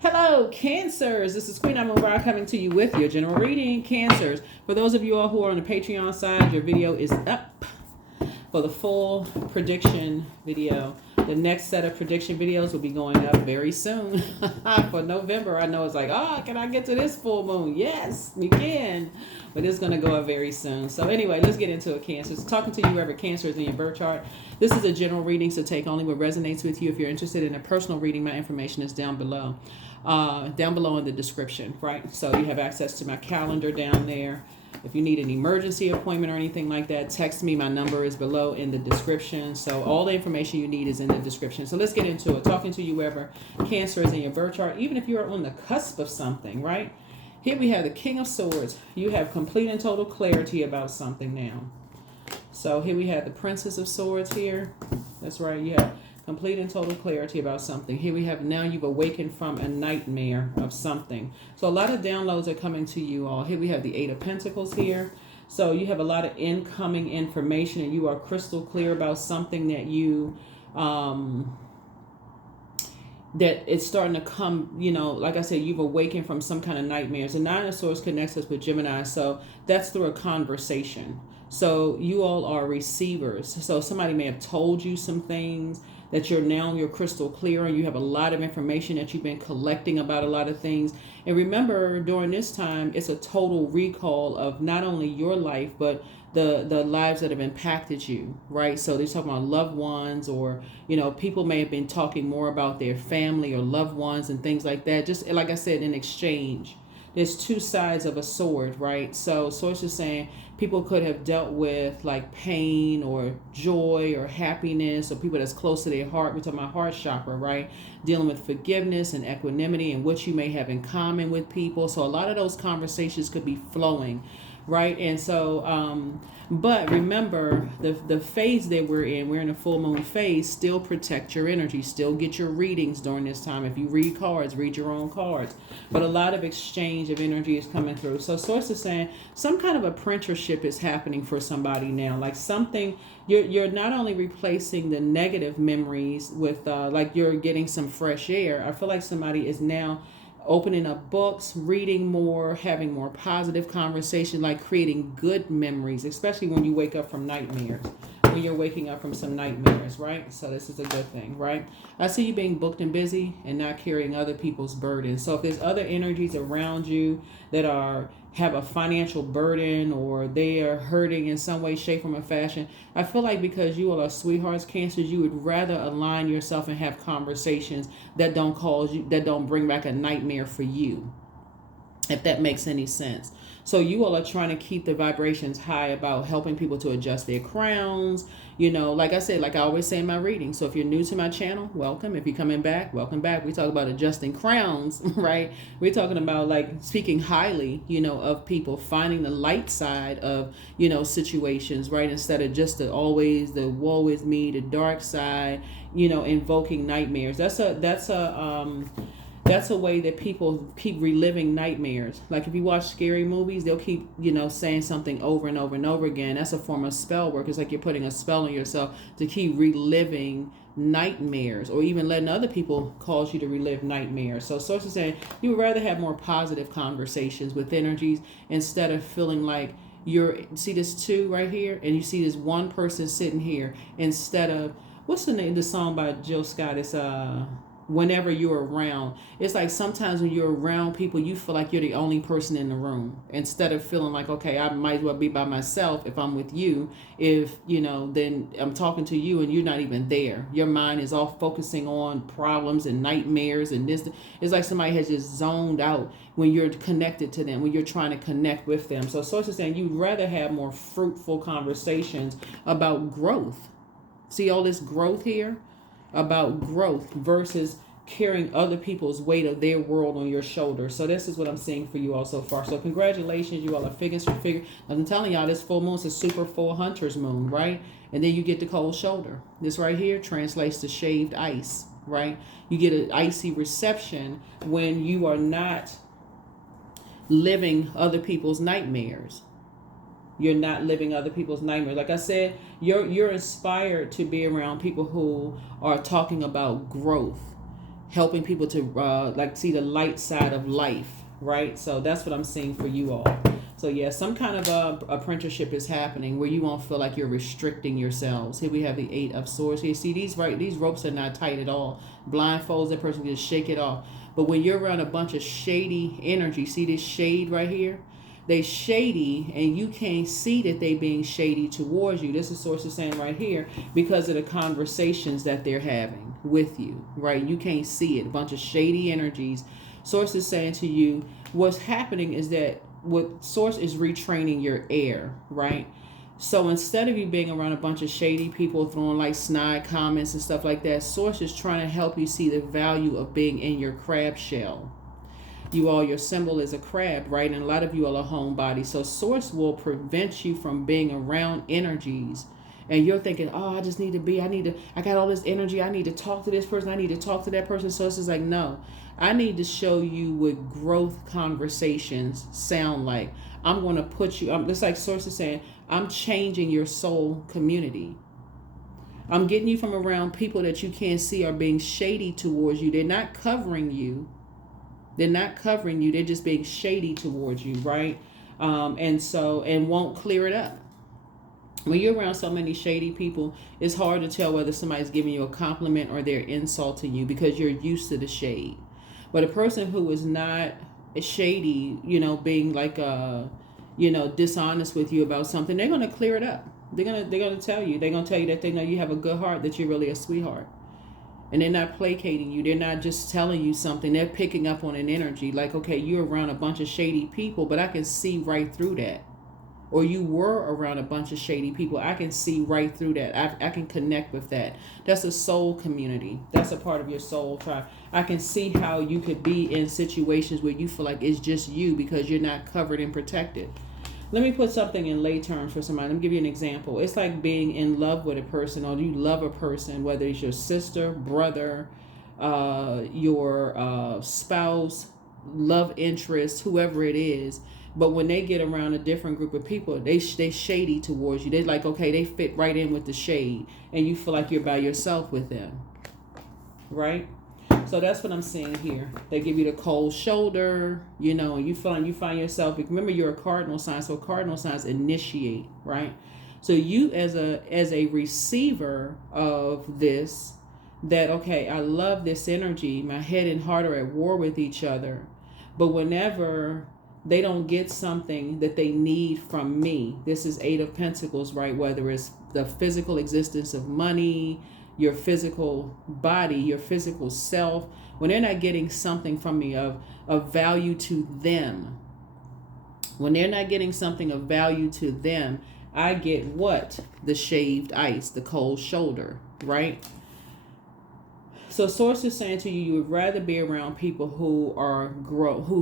Hello, Cancers. This is Queen Amun Ra coming to you with your general reading, Cancers. For those of you all who are on the Patreon side, your video is up for the full prediction video. The next set of prediction videos will be going up very soon for November. I know it's like, can I get to this full moon? Yes, we can. But it's going to go up very soon. So anyway, let's get into it, Cancer. So talking to you, whoever Cancer is in your birth chart. This is a general reading, so take only what resonates with you. If you're interested in a personal reading, my information is down below. Down below in the description, right? So you have access to my calendar down there. If you need an emergency appointment or anything like that, text me. My number is below in the description. So all the information you need is in the description. So let's get into it. Talking to you wherever Cancer is in your birth chart, even if you're on the cusp of something, right? Here we have the King of Swords. You have complete and total clarity about something now. So here we have the Princess of Swords here. That's right. You have complete and total clarity about something. Here we have now you've awakened from a nightmare of something. So a lot of downloads are coming to you all. Here we have the Eight of Pentacles here. So you have a lot of incoming information and you are crystal clear about something that you that it's starting to come, like I said, you've awakened from some kind of nightmares. The Nine of Swords connects us with Gemini, so that's through a conversation. So you all are receivers. So somebody may have told you some things that you're crystal clear and you have a lot of information that you've been collecting about a lot of things. And remember, during this time, it's a total recall of not only your life, but the lives that have impacted you, right? So they're talking about loved ones, or people may have been talking more about their family or loved ones and things like that. Just like I said, in exchange. There's two sides of a sword, right? So Source is saying people could have dealt with like pain or joy or happiness, or people that's close to their heart. We're talking about heart chakra, right? Dealing with forgiveness and equanimity and what you may have in common with people. So a lot of those conversations could be flowing, right? And so, but remember the phase that we're in a full moon phase. Still protect your energy, still get your readings during this time. If you read cards, read your own cards. But a lot of exchange of energy is coming through. So Source is saying some kind of apprenticeship is happening for somebody now. Like something, you're not only replacing the negative memories with like you're getting some fresh air. I feel like somebody is now opening up books, reading more, having more positive conversation, like creating good memories, especially when you wake up from nightmares, when you're waking up from some nightmares, right? So this is a good thing, right? I see you being booked and busy and not carrying other people's burdens. So if there's other energies around you that have a financial burden, or they are hurting in some way, shape, form, or fashion, I feel like because you all are sweethearts, Cancers, you would rather align yourself and have conversations that don't bring back a nightmare for you, if that makes any sense. So you all are trying to keep the vibrations high about helping people to adjust their crowns. Like I said, like I always say in my reading. So if you're new to my channel, welcome. If you're coming back, welcome back. We talk about adjusting crowns, right? We're talking about like speaking highly, of people, finding the light side of, situations, right? Instead of just the woe is me, the dark side, invoking nightmares. That's a way that people keep reliving nightmares. Like if you watch scary movies, they'll keep, saying something over and over and over again. That's a form of spell work. It's like you're putting a spell on yourself to keep reliving nightmares, or even letting other people cause you to relive nightmares. So Source is saying you would rather have more positive conversations with energies instead of feeling like see this two right here, and you see this one person sitting here, instead of, what's the name of the song by Jill Scott? It's whenever you're around. It's like sometimes when you're around people, you feel like you're the only person in the room, instead of feeling like, okay, I might as well be by myself if I'm with you. If, then I'm talking to you and you're not even there. Your mind is all focusing on problems and nightmares and this. It's like somebody has just zoned out when you're connected to them, when you're trying to connect with them. So Source is saying you'd rather have more fruitful conversations about growth. See all this growth here? About growth versus carrying other people's weight of their world on your shoulders. So this is what I'm seeing for you all so far. So congratulations, you all are figure. I'm telling y'all, this full moon is a super full hunter's moon, right? And then you get the cold shoulder. This right here translates to shaved ice, right? You get an icy reception when you are not living other people's nightmares. You're not living other people's nightmares. Like I said, you're inspired to be around people who are talking about growth. helping people to like see the light side of life, right? So that's what I'm seeing for you all. So yeah, some kind of apprenticeship is happening where you won't feel like you're restricting yourselves. Here we have the Eight of Swords. Here, see these ropes are not tight at all. Blindfolds, that person can just shake it off. But when you're around a bunch of shady energy, see this shade right here? They shady, and you can't see that they being shady towards you. This is Source is saying right here, because of the conversations that they're having with you, right? You can't see it. A bunch of shady energies. Source is saying to you, what's happening is that what Source is retraining your air, right? So instead of you being around a bunch of shady people throwing like snide comments and stuff like that, Source is trying to help you see the value of being in your crab shell. You all, your symbol is a crab, right? And a lot of you all are homebody. So Source will prevent you from being around energies. And you're thinking, oh, I just need to be, I got all this energy. I need to talk to this person. I need to talk to that person. So it's just like, no, I need to show you what growth conversations sound like. I'm going to put you, it's like Source is saying, I'm changing your soul community. I'm getting you from around people that you can't see are being shady towards you. They're not covering you. They're not covering you. They're just being shady towards you, right? And won't clear it up. When you're around so many shady people, it's hard to tell whether somebody's giving you a compliment or they're insulting you because you're used to the shade. But a person who is not shady, being like dishonest with you about something, they're gonna clear it up. They're gonna tell you. They're gonna tell you that they know you have a good heart, that you're really a sweetheart. And they're not placating you. They're not just telling you something. They're picking up on an energy. Like, okay, you're around a bunch of shady people, but I can see right through that. Or you were around a bunch of shady people. I can see right through that. I can connect with that. That's a soul community. That's a part of your soul tribe. I can see how you could be in situations where you feel like it's just you because you're not covered and protected. Let me put something in lay terms for somebody. Let me give you an example. It's like being in love with a person, or you love a person, whether it's your sister, brother, your spouse, love interest, whoever it is. But when they get around a different group of people, they shady towards you. They're like, okay, they fit right in with the shade, and you feel like you're by yourself with them, right? So that's what I'm seeing here. They give you the cold shoulder, and you find yourself. Remember, you're a cardinal sign, so cardinal signs initiate, right? So you as a receiver of this, that okay, I love this energy. My head and heart are at war with each other, but whenever they don't get something that they need from me, this is Eight of Pentacles, right? Whether it's the physical existence of money, your physical body, your physical self, when they're not getting something from me of value to them, when they're not getting something of value to them, I get what? The shaved ice, the cold shoulder, right? So Source is saying to you, you would rather be around people who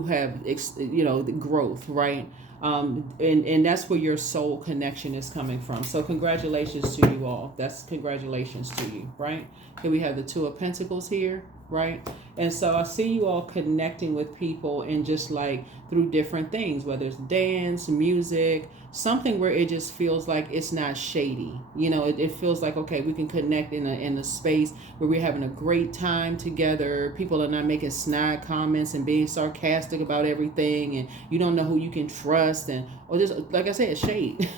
have the growth, right? And that's where your soul connection is coming from. So congratulations to you all. That's congratulations to you, right? Here we have the Two of Pentacles here, right? And so I see you all connecting with people and just like through different things, whether it's dance, music, something where it just feels like it's not shady. It feels like, okay, we can connect in a space where we're having a great time together. People are not making snide comments and being sarcastic about everything, and you don't know who you can trust, or just, like I said, shade.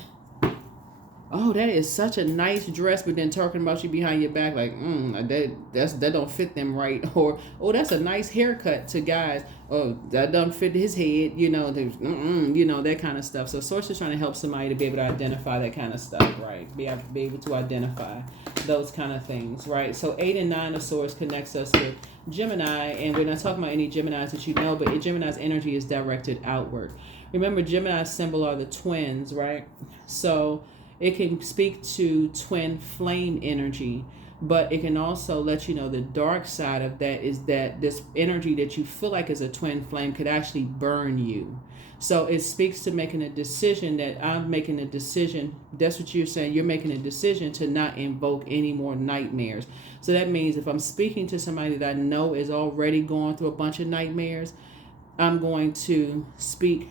Oh, that is such a nice dress, but then talking about you behind your back, like, that don't fit them right. Or, oh, that's a nice haircut to guys. Oh, that doesn't fit his head. That kind of stuff. So Source is trying to help somebody to be able to identify that kind of stuff, right? Be able to identify those kind of things, right? So 8 and 9 of Swords connects us with Gemini, and we're not talking about any Geminis that you know, but Gemini's energy is directed outward. Remember, Gemini's symbol are the twins, right? So it can speak to twin flame energy, but it can also let you know the dark side of that is that this energy that you feel like is a twin flame could actually burn you. So it speaks to making a decision that I'm making a decision. That's what you're saying. You're making a decision to not invoke any more nightmares. So that means if I'm speaking to somebody that I know is already going through a bunch of nightmares, I'm going to speak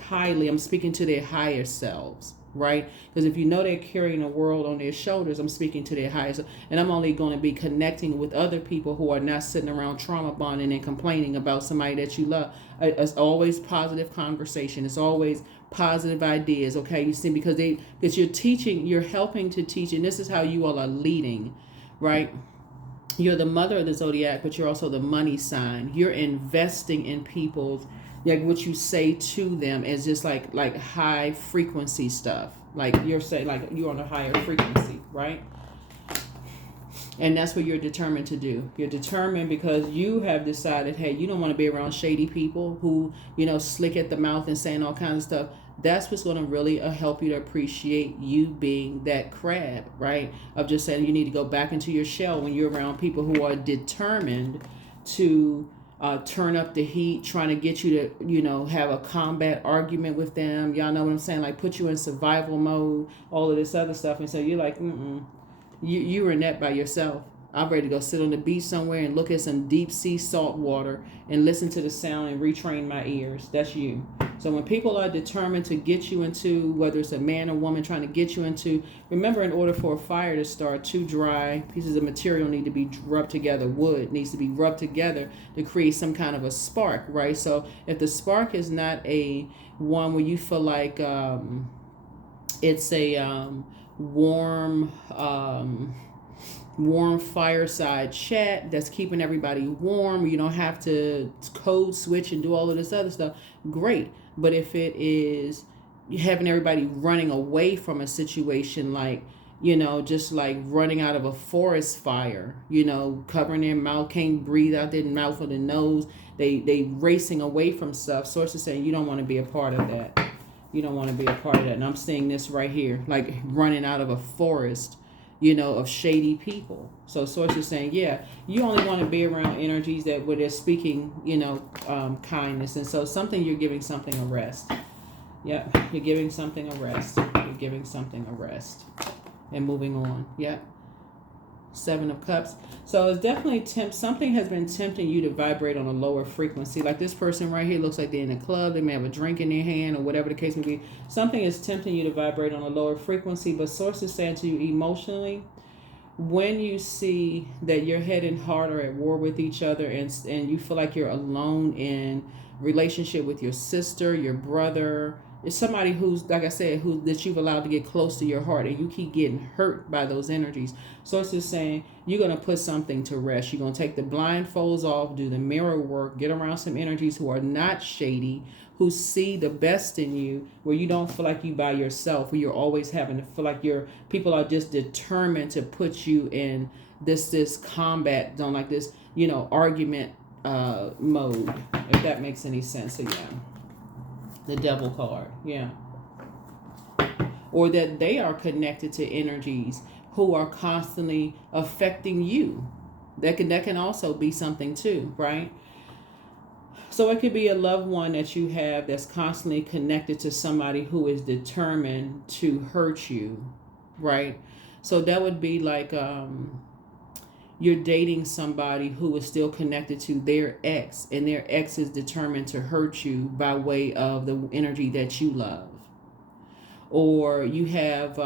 highly. I'm speaking to their higher selves. right? Because if you know they're carrying the world on their shoulders, I'm speaking to their highest, and I'm only going to be connecting with other people who are not sitting around trauma bonding and complaining about somebody that you love. It's always positive conversation. It's always positive ideas. Okay, you see, because you're teaching, you're helping to teach, and this is how you all are leading, right? You're the mother of the zodiac, but you're also the money sign. You're investing in people's, like what you say to them is just like high frequency stuff. Like you're saying, like you're on a higher frequency, right? And that's what you're determined to do. You're determined because you have decided, hey, you don't want to be around shady people who, slick at the mouth and saying all kinds of stuff. That's what's going to really help you to appreciate you being that crab, right? Of just saying you need to go back into your shell when you're around people who are determined to turn up the heat, trying to get you to, have a combat argument with them. Y'all know what I'm saying? Like put you in survival mode, all of this other stuff. And so you're like, you were in that by yourself. I'm ready to go sit on the beach somewhere and look at some deep sea salt water and listen to the sound and retrain my ears. That's you. So when people are determined to get you into, whether it's a man or woman trying to get you into, remember, in order for a fire to start, 2 dry pieces of material need to be rubbed together. Wood needs to be rubbed together to create some kind of a spark, right? So if the spark is not a one where you feel like it's a warm fireside chat that's keeping everybody warm, you don't have to code switch and do all of this other stuff, great. But if it is having everybody running away from a situation, like just like running out of a forest fire, covering their mouth, can't breathe out their mouth or their nose, they racing away from stuff. Source is saying you don't want to be a part of that. You don't want to be a part of that. And I'm seeing this right here, like running out of a forest, of shady people. So source is saying, yeah, you only want to be around energies that where they're speaking, kindness. And so you're giving something a rest. Yeah, you're giving something a rest. You're giving something a rest. And moving on. Yeah. 7 of Cups. So it's definitely something has been tempting you to vibrate on a lower frequency. Like this person right here looks like they're in a club. They may have a drink in their hand or whatever the case may be. Something is tempting you to vibrate on a lower frequency, but source is saying to you emotionally, when you see that you're heading harder at war with each other and you feel like you're alone in relationship with your sister, your brother, it's somebody who's, like I said, that you've allowed to get close to your heart, and you keep getting hurt by those energies. So it's just saying you're going to put something to rest. You're going to take the blindfolds off, do the mirror work, get around some energies who are not shady, who see the best in you, where you don't feel like you by yourself, where you're always having to feel like people are just determined to put you in this combat zone, like this, argument mode, if that makes any sense. So yeah. The Devil card, yeah. Or that they are connected to energies who are constantly affecting you. That can also be something too, right? So it could be a loved one that you have that's constantly connected to somebody who is determined to hurt you, right? So that would be like you're dating somebody who is still connected to their ex, and their ex is determined to hurt you by way of the energy that you love. Or you have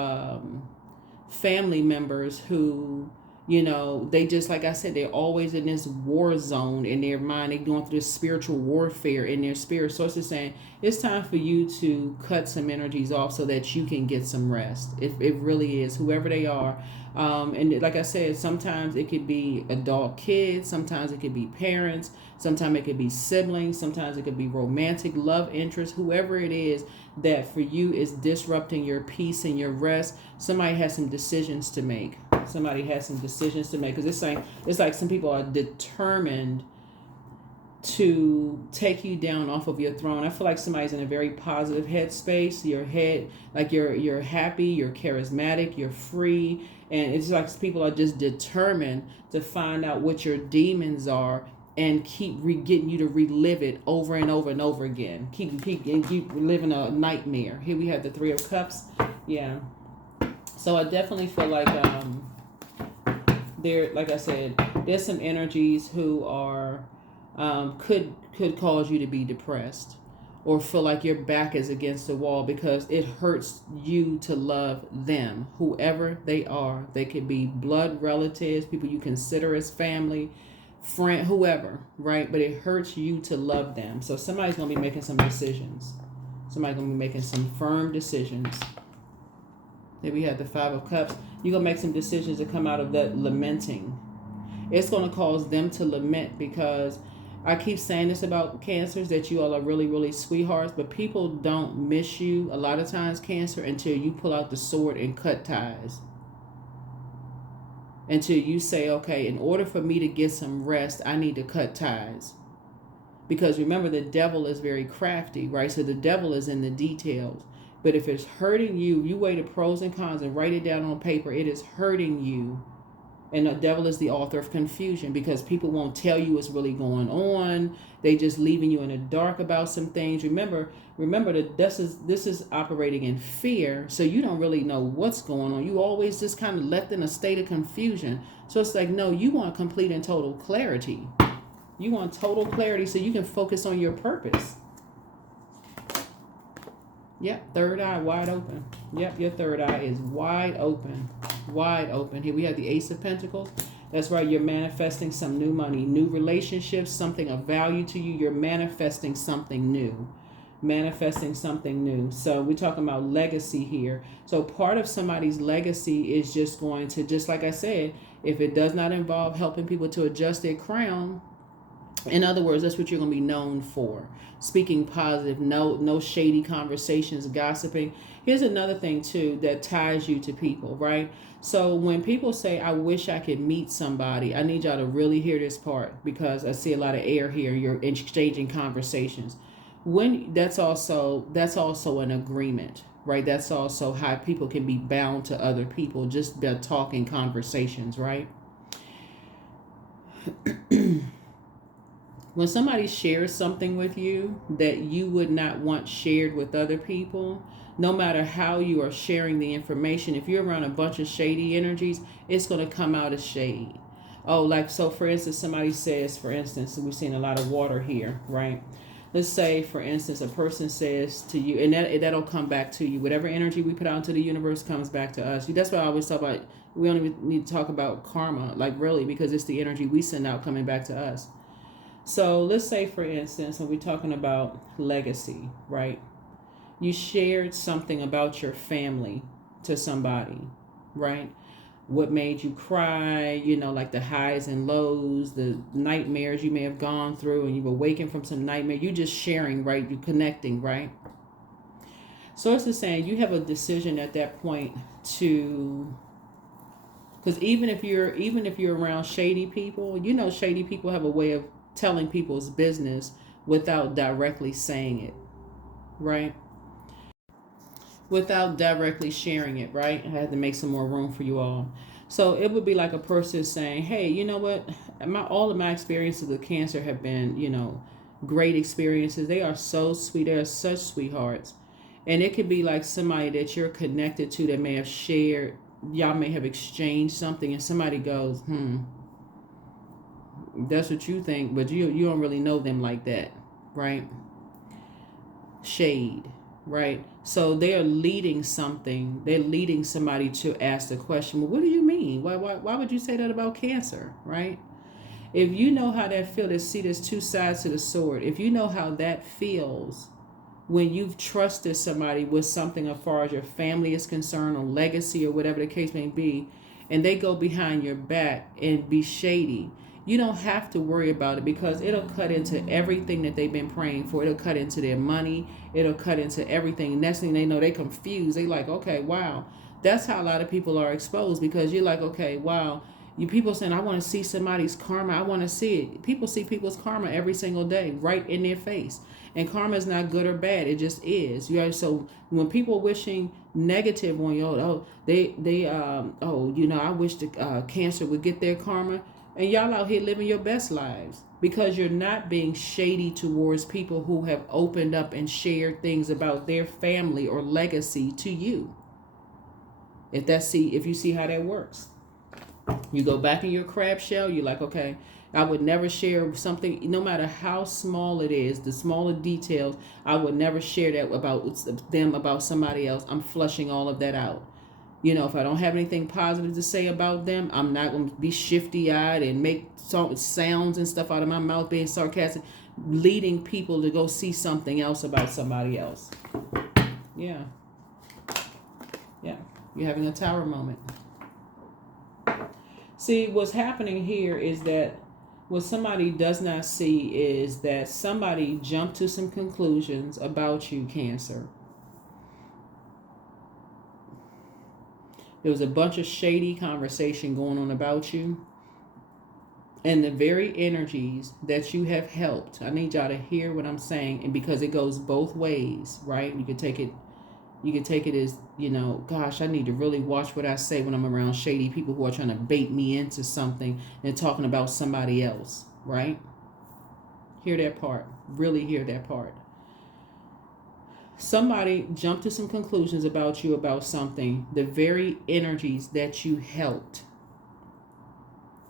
family members who, they just, like I said, they're always in this war zone in their mind. They're going through this spiritual warfare in their spirit. So it's just saying it's time for you to cut some energies off so that you can get some rest. It really is, whoever they are. And like I said, sometimes it could be adult kids, sometimes it could be parents, sometimes it could be siblings, sometimes it could be romantic love interest, whoever it is that for you is disrupting your peace and your rest. Somebody has some decisions to make. Because it's like some people are determined to take you down off of your throne. I feel like somebody's in a very positive headspace. Your head, like you're happy, you're charismatic, you're free. And it's like people are just determined to find out what your demons are and keep getting you to relive it over and over and over again. Keep living a nightmare. Here we have the 3 of Cups. Yeah. So I definitely feel like like I said, there's some energies who are could cause you to be depressed, or feel like your back is against the wall, because it hurts you to love them, whoever they are. They could be blood relatives, people you consider as family, friend, whoever, right? But it hurts you to love them. So somebody's going to be making some decisions. Somebody's going to be making some firm decisions. Then we have the Five of Cups. You're going to make some decisions that come out of that lamenting. It's going to cause them to lament, because I keep saying this about Cancers, that you all are really, really sweethearts, but people don't miss you a lot of times, Cancer, until you pull out the sword and cut ties. Until you say, okay, in order for me to get some rest, I need to cut ties. Because remember, the devil is very crafty, right? So the devil is in the details. But if it's hurting you, you weigh the pros and cons and write it down on paper. It is hurting you. And the devil is the author of confusion, because people won't tell you what's really going on. They just leaving you in the dark about some things. Remember that this is operating in fear, so you don't really know what's going on. You always just kind of left in a state of confusion. So it's like, no, you want complete and total clarity. You want total clarity so you can focus on your purpose. Yep, third eye wide open. Yep, your third eye is wide open. Wide open. Here we have the Ace of Pentacles. That's right, you're manifesting some new money, new relationships, something of value to you. You're manifesting something new. Manifesting something new. So we're talking about legacy here. So part of somebody's legacy is just going to, just like I said, if it does not involve helping people to adjust their crown, in other words, that's what you're going to be known for. Speaking positive, no shady conversations, gossiping. Here's another thing too that ties you to people, right? So when people say, I wish I could meet somebody, I need y'all to really hear this part, because I see a lot of air here. You're exchanging conversations. When that's also an agreement, right? That's also how people can be bound to other people just by talking conversations, right? When somebody shares something with you that you would not want shared with other people, no matter how you are sharing the information, if you're around a bunch of shady energies, it's going to come out as shade. Oh, like, so for instance, somebody says, for instance, we've seen a lot of water here, right? Let's say, for instance, a person says to you, and that'll come back to you. Whatever energy we put out into the universe comes back to us. That's why I always talk about, we don't even need to talk about karma, like really, because it's the energy we send out coming back to us. So let's say, for instance, when we're talking about legacy, right? You shared something about your family to somebody, right? What made you cry, like the highs and lows, the nightmares you may have gone through, and you've awakened from some nightmare. You just sharing, right? You're connecting, right? So it's just saying you have a decision at that point to, because even if you're around shady people, shady people have a way of telling people's business without directly saying it, right? Without directly sharing it, right? I had to make some more room for you all. So it would be like a person saying, hey, you know what? All of my experiences with Cancer have been, great experiences. They are so sweet. They are such sweethearts. And it could be like somebody that you're connected to that may have shared, y'all may have exchanged something, and somebody goes, that's what you think, but you don't really know them like that, right? Shade, right? So they're leading something. They're leading somebody to ask the question, well, what do you mean? Why would you say that about Cancer, right? If you know how that feels, see, there's two sides to the sword. If you know how that feels when you've trusted somebody with something as far as your family is concerned, or legacy, or whatever the case may be, and they go behind your back and be shady, you don't have to worry about it, because it'll cut into everything that they've been praying for. It'll cut into their money. It'll cut into everything. And next thing they know, they confused. They like, okay, wow. That's how a lot of people are exposed, because you're like, okay, wow. People saying, I want to see somebody's karma. I want to see it. People see people's karma every single day, right in their face. And karma is not good or bad. It just is. So when people wishing negative on you, I wish the Cancer would get their karma. And y'all out here living your best lives, because you're not being shady towards people who have opened up and shared things about their family or legacy to you. If you see how that works, you go back in your crab shell. You're like, okay, I would never share something, no matter how small it is, the smaller details. I would never share that about them, about somebody else. I'm flushing all of that out. If I don't have anything positive to say about them, I'm not going to be shifty-eyed and make sounds and stuff out of my mouth, being sarcastic, leading people to go see something else about somebody else. Yeah. Yeah. You're having a tower moment. See, what's happening here is that what somebody does not see is that somebody jumped to some conclusions about you, Cancer. There was a bunch of shady conversation going on about you. And the very energies that you have helped, I need y'all to hear what I'm saying, and because it goes both ways, right? You can take it as, gosh, I need to really watch what I say when I'm around shady people who are trying to bait me into something and talking about somebody else, right? Hear that part. Really hear that part. Somebody jumped to some conclusions about you, about something. The very energies that you helped.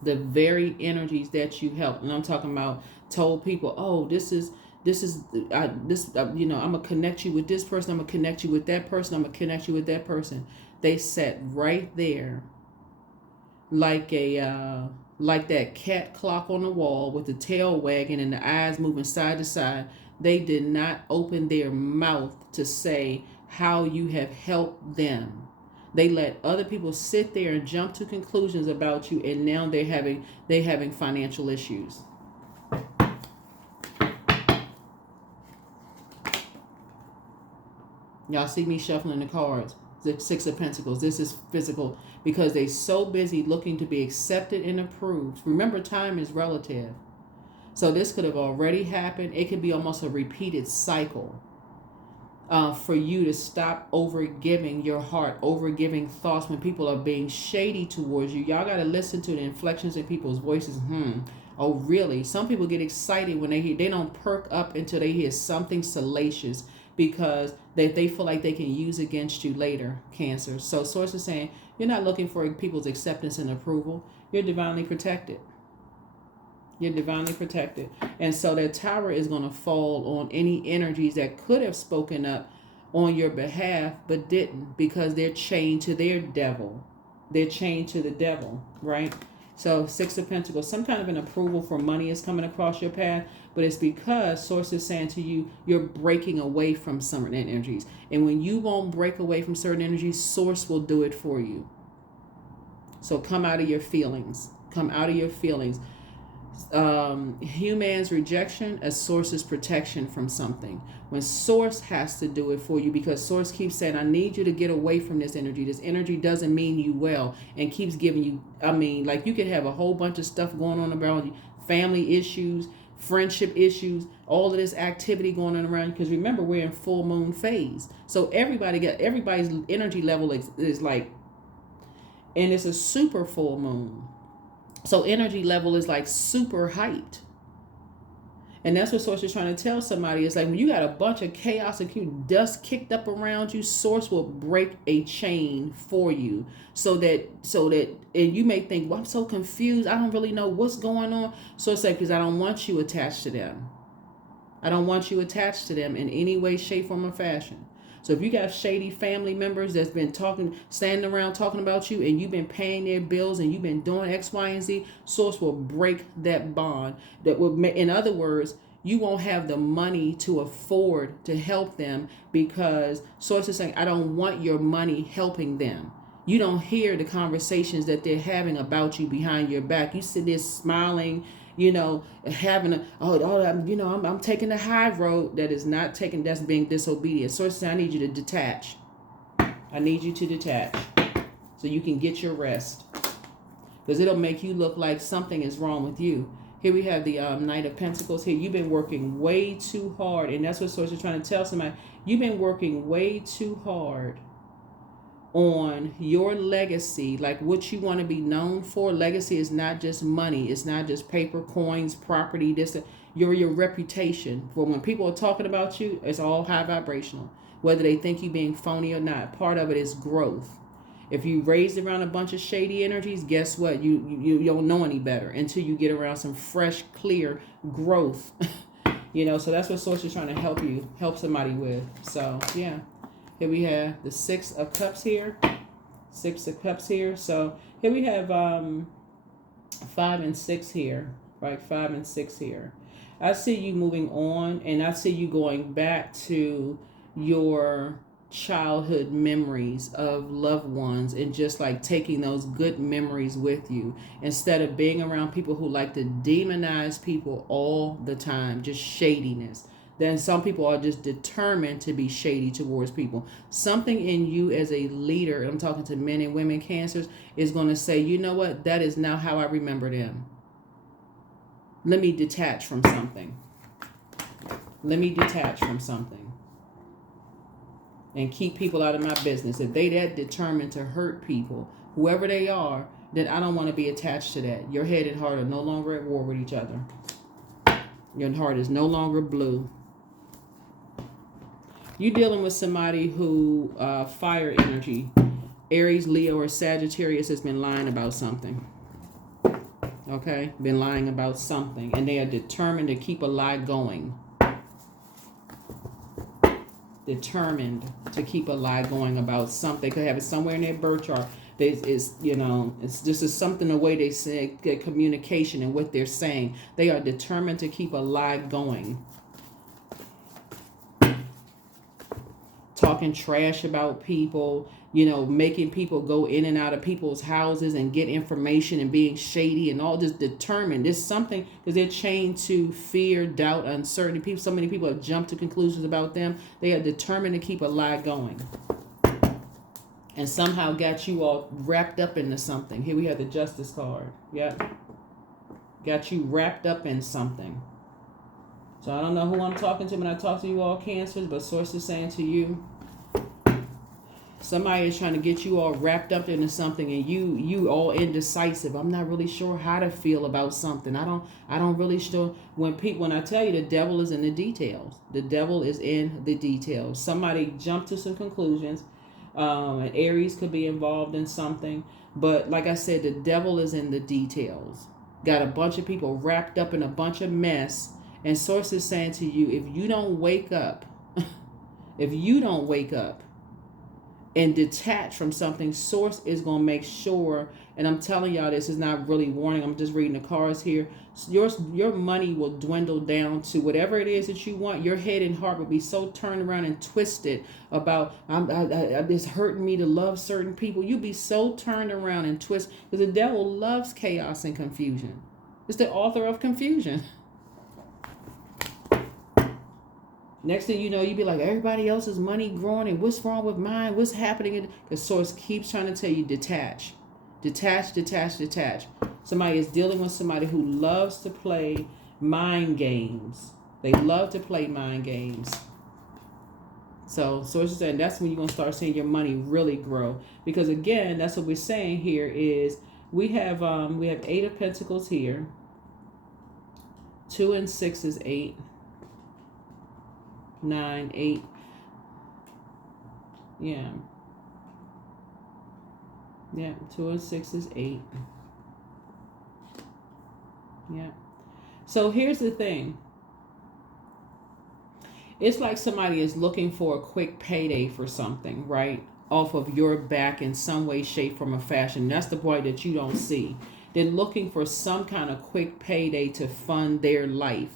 The very energies that you helped. And I'm talking about told people, oh, I'm gonna connect you with this person, I'm gonna connect you with that person, I'm gonna connect you with that person. They sat right there like that cat clock on the wall with the tail wagging and the eyes moving side to side. They did not open their mouth to say how you have helped them. They let other people sit there and jump to conclusions about you, and now they're having financial issues. Y'all see me shuffling the cards. The Six of Pentacles. This is physical because they're so busy looking to be accepted and approved. Remember, time is relative. So this could have already happened. It could be almost a repeated cycle for you to stop overgiving your heart, overgiving thoughts when people are being shady towards you. Y'all got to listen to the inflections in people's voices. Oh, really? Some people get excited when they don't perk up until they hear something salacious, because they feel like they can use against you later, Cancer. So Source is saying you're not looking for people's acceptance and approval. You're divinely protected. You're divinely protected. And so that tower is going to fall on any energies that could have spoken up on your behalf but didn't, because they're chained to their devil. They're chained to the devil, right? So Six of Pentacles, some kind of an approval for money is coming across your path, but it's because Source is saying to you, you're breaking away from certain energies. And when you won't break away from certain energies, Source will do it for you. So come out of your feelings. Come out of your feelings. Human's rejection as Source's protection from something. When Source has to do it for you, because Source keeps saying, I need you to get away from this energy. This energy doesn't mean you well, and keeps giving you, like you could have a whole bunch of stuff going on around you, family issues, friendship issues, all of this activity going on around you. Because remember, we're in full moon phase. So everybody's energy level is like, and it's a super full moon. So energy level is like super hyped. And that's what Source is trying to tell somebody. It's like when you got a bunch of chaos and dust kicked up around you, Source will break a chain for you. So that, and you may think, well, I'm so confused. I don't really know what's going on. Source said, because I don't want you attached to them. I don't want you attached to them in any way, shape, form, or fashion. So if you got shady family members that's been standing around talking about you, and you've been paying their bills and you've been doing X, Y, and Z, Source will break that bond. That will, in other words, you won't have the money to afford to help them, because Source is saying, I don't want your money helping them. You don't hear the conversations that they're having about you behind your back. You sit there smiling, having I'm taking the high road. That is not taking, that's being disobedient. Source says, I need you to detach. I need you to detach so you can get your rest, because it'll make you look like something is wrong with you. Here we have the Knight of Pentacles. Here, you've been working way too hard, and that's what Source is trying to tell somebody. You've been working way too hard on your legacy, like what you want to be known for. Legacy is not just money. It's not just paper, coins, property, your reputation. For when people are talking about you, it's all high vibrational, whether they think you being phony or not. Part of it is growth. If you raised around a bunch of shady energies, guess what? You don't know any better until you get around some fresh, clear growth. So that's what Source is trying to help somebody with. So yeah, here we have the Six of Cups here. Six of Cups here. So here we have 5 and 6 here, right? 5 and 6 here. I see you moving on, and I see you going back to your childhood memories of loved ones, and just like taking those good memories with you instead of being around people who like to demonize people all the time, just shadiness. Then some people are just determined to be shady towards people. Something in you as a leader, and I'm talking to men and women Cancers, is going to say, you know what, that is now how I remember them. Let me detach from something. Let me detach from something. And keep people out of my business. If they that determined to hurt people, whoever they are, then I don't want to be attached to that. Your head and heart are no longer at war with each other. Your heart is no longer blue. You're dealing with somebody who, fire energy, Aries, Leo, or Sagittarius, has been lying about something. Okay? Been lying about something. And they are determined to keep a lie going. Determined to keep a lie going about something. They could have it somewhere in their birth chart. This is something, the way they say communication and what they're saying. They are determined to keep a lie going. Talking trash about people, making people go in and out of people's houses and get information and being shady and all, just determined. There's something, because they're chained to fear, doubt, uncertainty. So many people have jumped to conclusions about them. They are determined to keep a lie going. And somehow got you all wrapped up into something. Here we have the Justice card. Yep. Got you wrapped up in something. So I don't know who I'm talking to when I talk to you all Cancers, but Source is saying to you, somebody is trying to get you all wrapped up into something, and you all indecisive. I'm not really sure how to feel about something. I don't really sure. When I tell you, the devil is in the details. The devil is in the details. Somebody jumped to some conclusions. An Aries could be involved in something, but like I said, the devil is in the details. Got a bunch of people wrapped up in a bunch of mess. And Source is saying to you, if you don't wake up, and detach from something, Source is going to make sure, and I'm telling y'all, this is not really warning, I'm just reading the cards here. Your money will dwindle down to whatever it is that you want. Your head and heart will be so turned around and twisted about, it's hurting me to love certain people. You'll be so turned around and twisted, because the devil loves chaos and confusion. It's the author of confusion. Next thing you know, you be like, everybody else's money growing, and what's wrong with mine? What's happening? The Source keeps trying to tell you, detach. Detach, detach, detach. Somebody is dealing with somebody who loves to play mind games. They love to play mind games. So Source is saying that's when you're going to start seeing your money really grow. Because again, that's what we're saying here is we have 8 of Pentacles here. 2 and 6 is 8. 9, 8. Yeah. 2 and 6 is 8. Yeah. So here's the thing. It's like somebody is looking for a quick payday for something, right? Off of your back in some way, shape, form, or fashion. That's the part that you don't see. They're looking for some kind of quick payday to fund their life.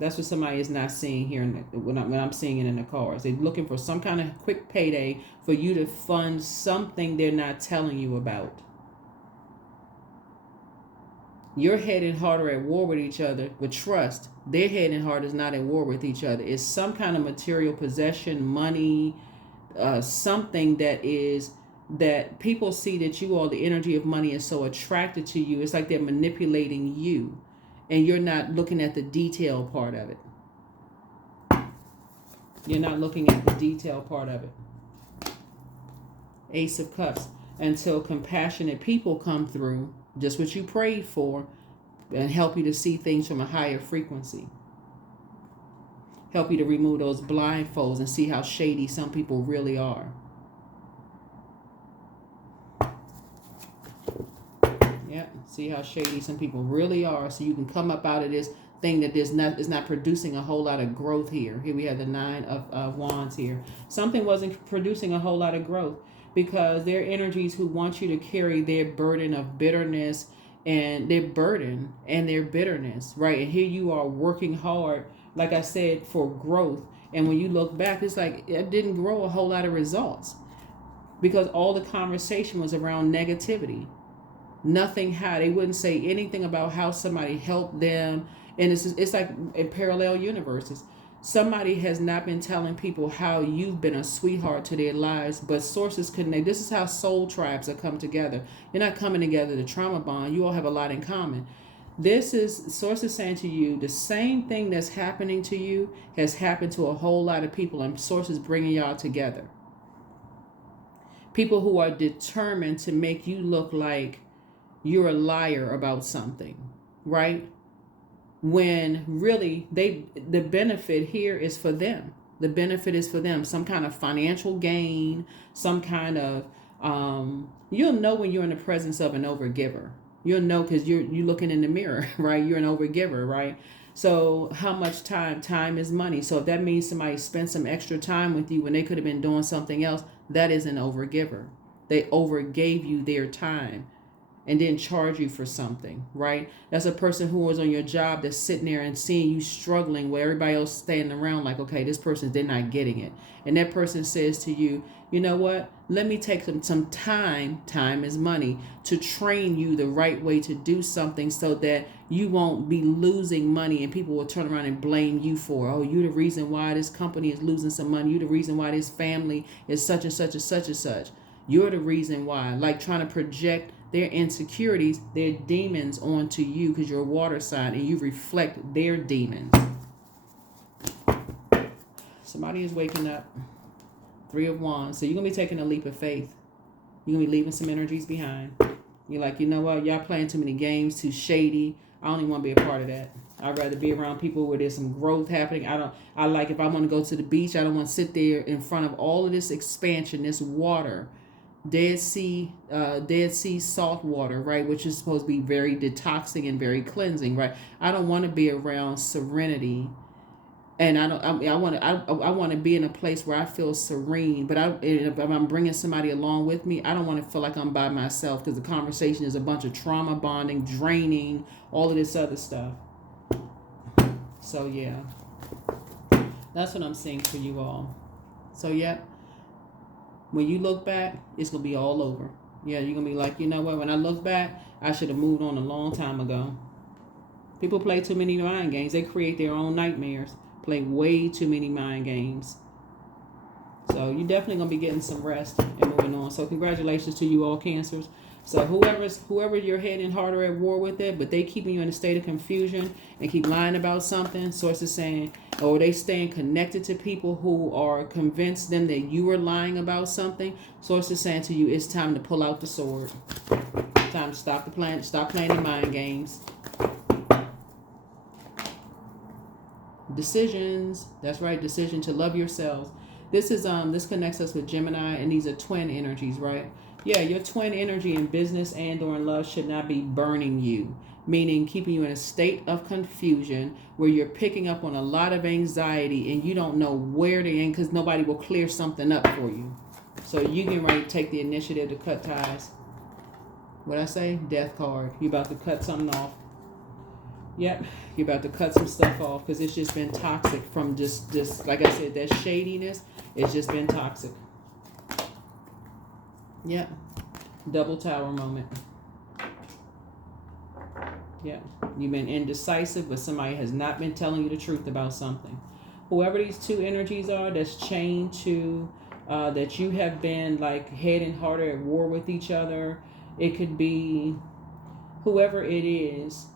That's what somebody is not seeing here when I'm seeing it in the cards. They're looking for some kind of quick payday for you to fund something they're not telling you about. Your head and heart are at war with each other, but trust, their head and heart is not at war with each other. It's some kind of material possession, money, something that people see that you all, the energy of money is so attracted to you. It's like they're manipulating you. And you're not looking at the detail part of it. You're not looking at the detail part of it. Ace of Cups. Until compassionate people come through, just what you prayed for, and help you to see things from a higher frequency. Help you to remove those blindfolds and see how shady some people really are. See how shady some people really are. So you can come up out of this thing that is not producing a whole lot of growth here. Here we have the Nine of Wands here. Something wasn't producing a whole lot of growth because they're energies who want you to carry their burden of bitterness and their burden and their bitterness, right? And here you are working hard, like I said, for growth. And when you look back, it's like it didn't grow a whole lot of results because all the conversation was around negativity. Nothing how they wouldn't say anything about how somebody helped them. And it's like in parallel universes. Somebody has not been telling people how you've been a sweetheart to their lives, but sources connect. This is how soul tribes are come together. You're not coming together to trauma bond. You all have a lot in common. This is sources saying to you the same thing that's happening to you has happened to a whole lot of people, and sources bringing y'all together. People who are determined to make you look like you're a liar about something, right? When really the benefit here is for them. The benefit is for them. Some kind of financial gain, some kind of you'll know when you're in the presence of an overgiver. You'll know because you're looking in the mirror, right? You're an overgiver, right? So how much time? Time is money. So if that means somebody spent some extra time with you when they could have been doing something else, that is an overgiver. They overgave you their time and then charge you for something, right? That's a person who was on your job that's sitting there and seeing you struggling where everybody else standing around like, okay, this person, they're not getting it. And that person says to you, you know what? Let me take some time is money, to train you the right way to do something so that you won't be losing money and people will turn around and blame you for, oh, you the reason why this company is losing some money. You the reason why this family is such and such and such and such. You're the reason why. Like trying to project their insecurities, their demons onto you because you're a water sign and you reflect their demons. Somebody is waking up. Three of Wands. So you're going to be taking a leap of faith. You're going to be leaving some energies behind. You're like, you know what? Y'all playing too many games, too shady. I don't even want to be a part of that. I'd rather be around people where there's some growth happening. I like if I want to go to the beach, I don't want to sit there in front of all of this expansion, this water. Dead Sea salt water, right, which is supposed to be very detoxing and very cleansing, right? I don't want to be around serenity, and I want to be in a place where I feel serene. But if I'm bringing somebody along with me, I don't want to feel like I'm by myself because the conversation is a bunch of trauma bonding, draining, all of this other stuff. So yeah, that's what I'm seeing for you all. So yeah. When you look back, it's going to be all over. Yeah, you're going to be like, you know what? When I look back, I should have moved on a long time ago. People play too many mind games. They create their own nightmares. Play way too many mind games. So you're definitely going to be getting some rest and moving on. So congratulations to you all, Cancers. So whoever your head and heart are at war with it, but they keeping you in a state of confusion and keep lying about something, sources saying, or they staying connected to people who are convinced them that you are lying about something, sources saying to you, it's time to pull out the sword. Time to stop playing the mind games. Decisions. That's right, decision to love yourselves. This connects us with Gemini, and these are twin energies, right? Yeah, your twin energy in business and or in love should not be burning you, meaning keeping you in a state of confusion where you're picking up on a lot of anxiety and you don't know where to end because nobody will clear something up for you. So you can take the initiative to cut ties. What I say? Death card. You're about to cut something off. Yep, you're about to cut some stuff off because it's just been toxic from just like I said, that shadiness. It's just been toxic. Yep. Double tower moment. Yeah. You've been indecisive, but somebody has not been telling you the truth about something. Whoever these two energies are that's chained to, that you have been like head and heart at war with each other. It could be whoever it is.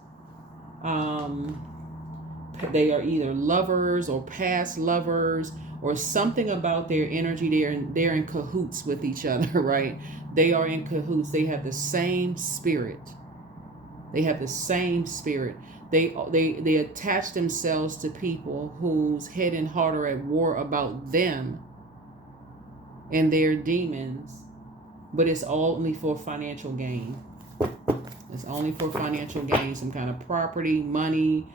They are either lovers or past lovers or something about their energy. They're in cahoots with each other, right? They are in cahoots. They have the same spirit. They attach themselves to people whose head and heart are at war about them and their demons, but it's all only for financial gain. It's only for financial gain, some kind of property, money,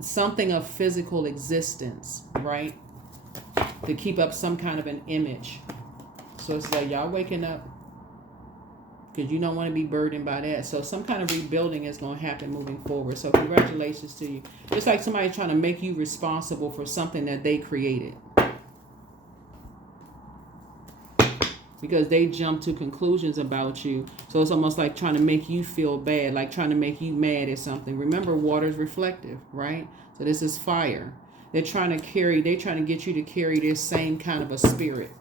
something of physical existence, right? To keep up some kind of an image. So it's like y'all waking up because you don't want to be burdened by that. So some kind of rebuilding is going to happen moving forward. So congratulations to you. It's like somebody trying to make you responsible for something that they created. Because they jump to conclusions about you. So it's almost like trying to make you feel bad, like trying to make you mad at something. Remember, water is reflective, right? So this is fire. They're trying to get you to carry this same kind of a spirit.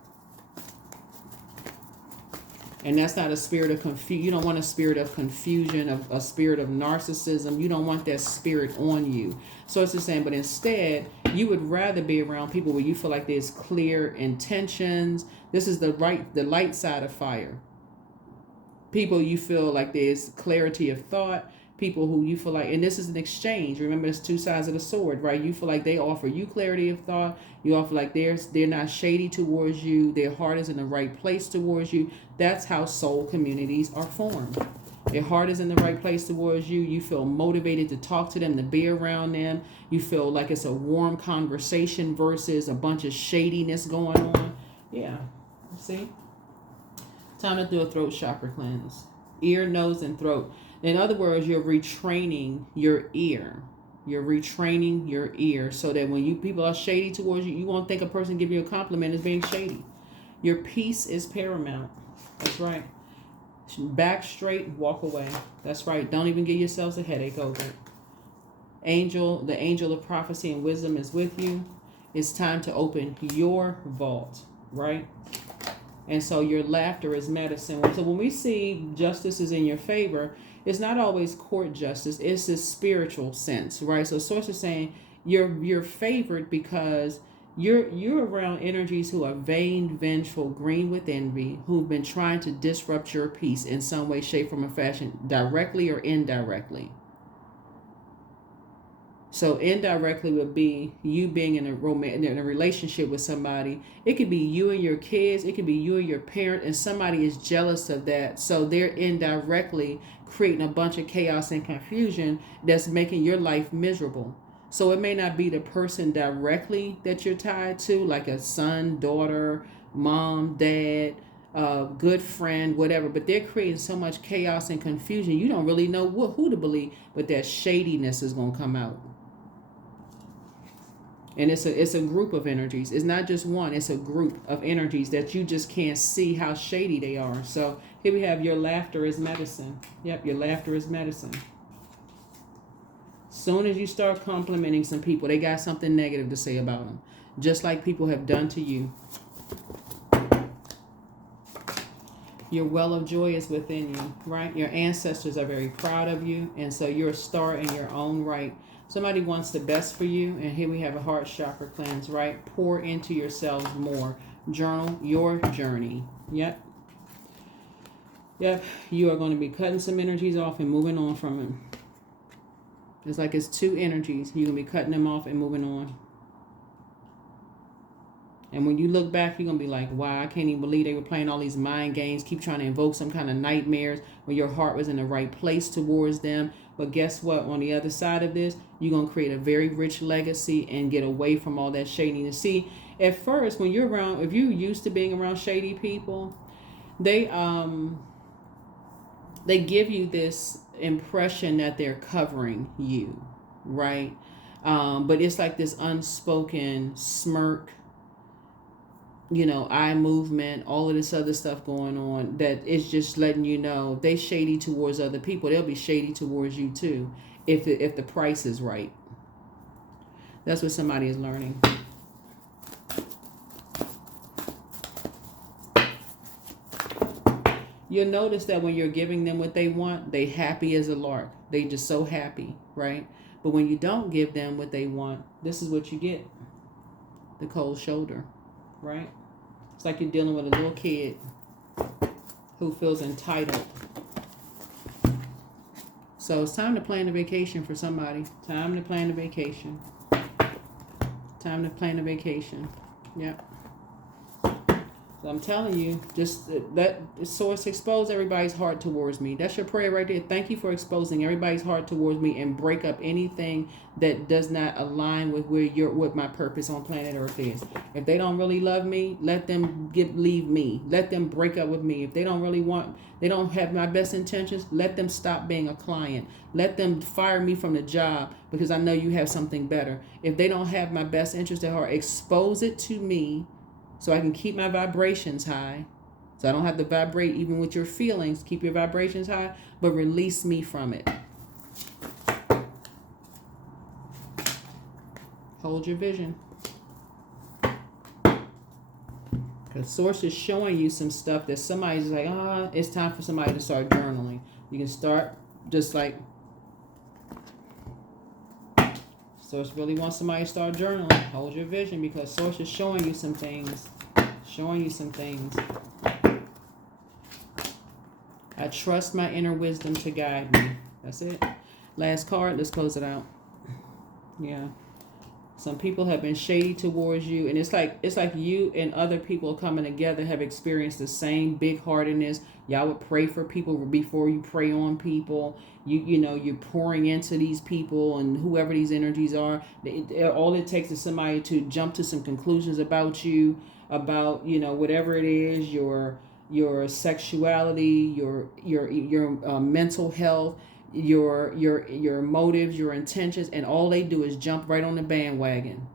And that's not a spirit of confusion. You don't want a spirit of confusion, a spirit of narcissism. You don't want that spirit on you. So it's the same, but instead, you would rather be around people where you feel like there's clear intentions. This is the light side of fire. People you feel like there's clarity of thought. People who you feel like, and this is an exchange. Remember, it's two sides of the sword, right? You feel like they offer you clarity of thought. You offer like they're not shady towards you. Their heart is in the right place towards you. That's how soul communities are formed. Their heart is in the right place towards you. You feel motivated to talk to them, to be around them. You feel like it's a warm conversation versus a bunch of shadiness going on. Yeah, see? Time to do a throat chakra cleanse. Ear, nose, and throat. In other words, you're retraining your ear. You're retraining your ear so that when people are shady towards you, you won't think a person giving you a compliment is being shady. Your peace is paramount. That's right. Back straight, walk away. That's right. Don't even give yourselves a headache over it. The angel of prophecy and wisdom is with you. It's time to open your vault, right? And so your laughter is medicine. So when we see justice is in your favor, it's not always court justice. It's this spiritual sense, right? So Source is saying you're favored because you're around energies who are vain, vengeful, green with envy, who've been trying to disrupt your peace in some way, shape, form, or fashion, directly or indirectly. So indirectly would be you being in a relationship with somebody. It could be you and your kids. It could be you and your parent, and somebody is jealous of that. So they're indirectly creating a bunch of chaos and confusion that's making your life miserable. So it may not be the person directly that you're tied to, like a son, daughter, mom, dad, good friend, whatever, but they're creating so much chaos and confusion. You don't really know who to believe, but that shadiness is going to come out. And it's a group of energies. It's not just one. It's a group of energies that you just can't see how shady they are. So here we have your laughter is medicine. Yep, your laughter is medicine. Soon as you start complimenting some people, they got something negative to say about them. Just like people have done to you. Your well of joy is within you, right? Your ancestors are very proud of you. And so you're a star in your own right. Somebody wants the best for you, and here we have a heart chakra cleanse, right? Pour into yourselves more. Journal your journey. Yep. You are going to be cutting some energies off and moving on from them. It's like it's two energies. You're going to be cutting them off and moving on. And when you look back, you're going to be like, wow, I can't even believe they were playing all these mind games, keep trying to invoke some kind of nightmares when your heart was in the right place towards them. But guess what? On the other side of this, you're going to create a very rich legacy and get away from all that shadiness. See, at first, when you're around, if you're used to being around shady people, they give you this impression that they're covering you, right? But it's like this unspoken smirk, eye movement, all of this other stuff going on that is just letting you know they shady towards other people. They'll be shady towards you too if the price is right. That's what somebody is learning. You'll notice that when you're giving them what they want, they happy as a lark. They just so happy, right? But when you don't give them what they want, this is what you get. The cold shoulder, right? It's like you're dealing with a little kid who feels entitled. So it's time to plan a vacation for somebody. Time to plan a vacation. Time to plan a vacation. Yep. So I'm telling you, just that source expose everybody's heart towards me. That's your prayer right there. Thank you for exposing everybody's heart towards me and break up anything that does not align with what my purpose on planet Earth is. If they don't really love me, let them leave me. Let them break up with me. If they don't have my best intentions, let them stop being a client. Let them fire me from the job because I know you have something better. If they don't have my best interest at heart, expose it to me so I can keep my vibrations high. So I don't have to vibrate even with your feelings. Keep your vibrations high, but release me from it. Hold your vision. Because Source is showing you some stuff that somebody's like, it's time for somebody to start journaling. You can start just like, Source really wants somebody to start journaling. Hold your vision because Source is showing you some things. Showing you some things. I trust my inner wisdom to guide me. That's it. Last card. Let's close it out. Yeah. Some people have been shady towards you, and it's like you and other people coming together have experienced the same big-heartedness. Y'all would pray for people before you pray on people. You're pouring into these people and whoever these energies are. All it takes is somebody to jump to some conclusions about you, about whatever it is, your sexuality, your mental health, your motives, your intentions, and all they do is jump right on the bandwagon,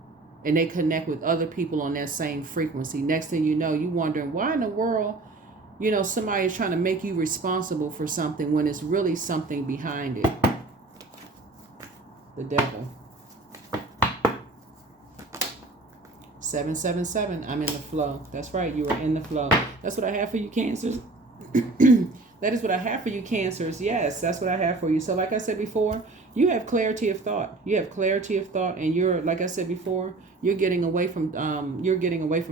and they connect with other people on that same frequency. Next thing you know, you wondering why in the world somebody is trying to make you responsible for something when it's really something behind it. The devil. 777. I'm in the flow. That's right, you are in the flow. That's what I have for you, Cancers. That is what I have for you, Cancers. Yes, that's what I have for you. So like I said before, you have clarity of thought. You have clarity of thought, and you're, like I said before, you're getting away from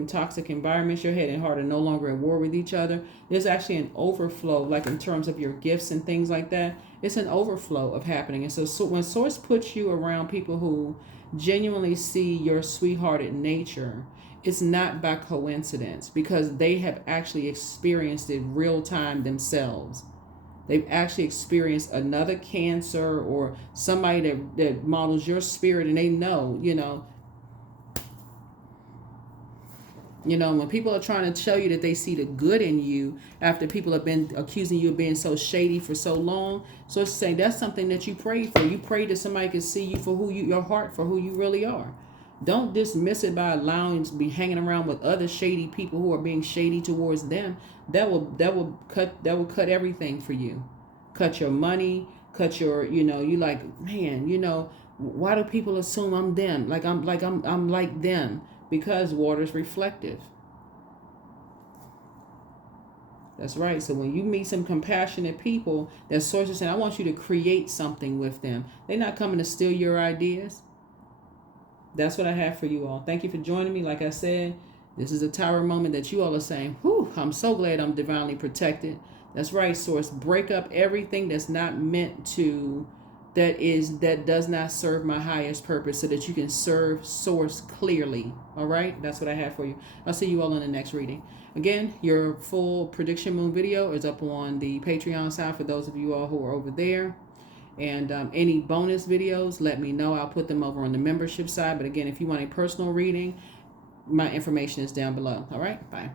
toxic environments. Your head and heart are no longer at war with each other. There's actually an overflow, like in terms of your gifts and things like that. It's an overflow of happening. And so when Source puts you around people who genuinely see your sweethearted nature, it's not by coincidence, because they have actually experienced it real time themselves. They've actually experienced another Cancer or somebody that models your spirit, and they know, when people are trying to show you that they see the good in you after people have been accusing you of being so shady for so long. So it's saying that's something that you prayed for. You prayed that somebody could see you for your heart for who you really are. Don't dismiss it by allowing to be hanging around with other shady people who are being shady towards them. That will cut everything for you. Cut your money, cut your, you like, man, why do people assume I'm them? I'm like them, because water's reflective. That's right. So when you meet some compassionate people, that Source is saying, I want you to create something with them. They're not coming to steal your ideas. That's what I have for you all. Thank you for joining me. Like I said, this is a tower moment that you all are saying, whew, I'm so glad I'm divinely protected. That's right, Source. Break up everything that's not meant to, that does not serve my highest purpose, so that you can serve Source clearly. All right? That's what I have for you. I'll see you all in the next reading. Again, your full prediction moon video is up on the Patreon side for those of you all who are over there. And any bonus videos, let me know. I'll put them over on the membership side. But again, if you want a personal reading, my information is down below. All right? Bye.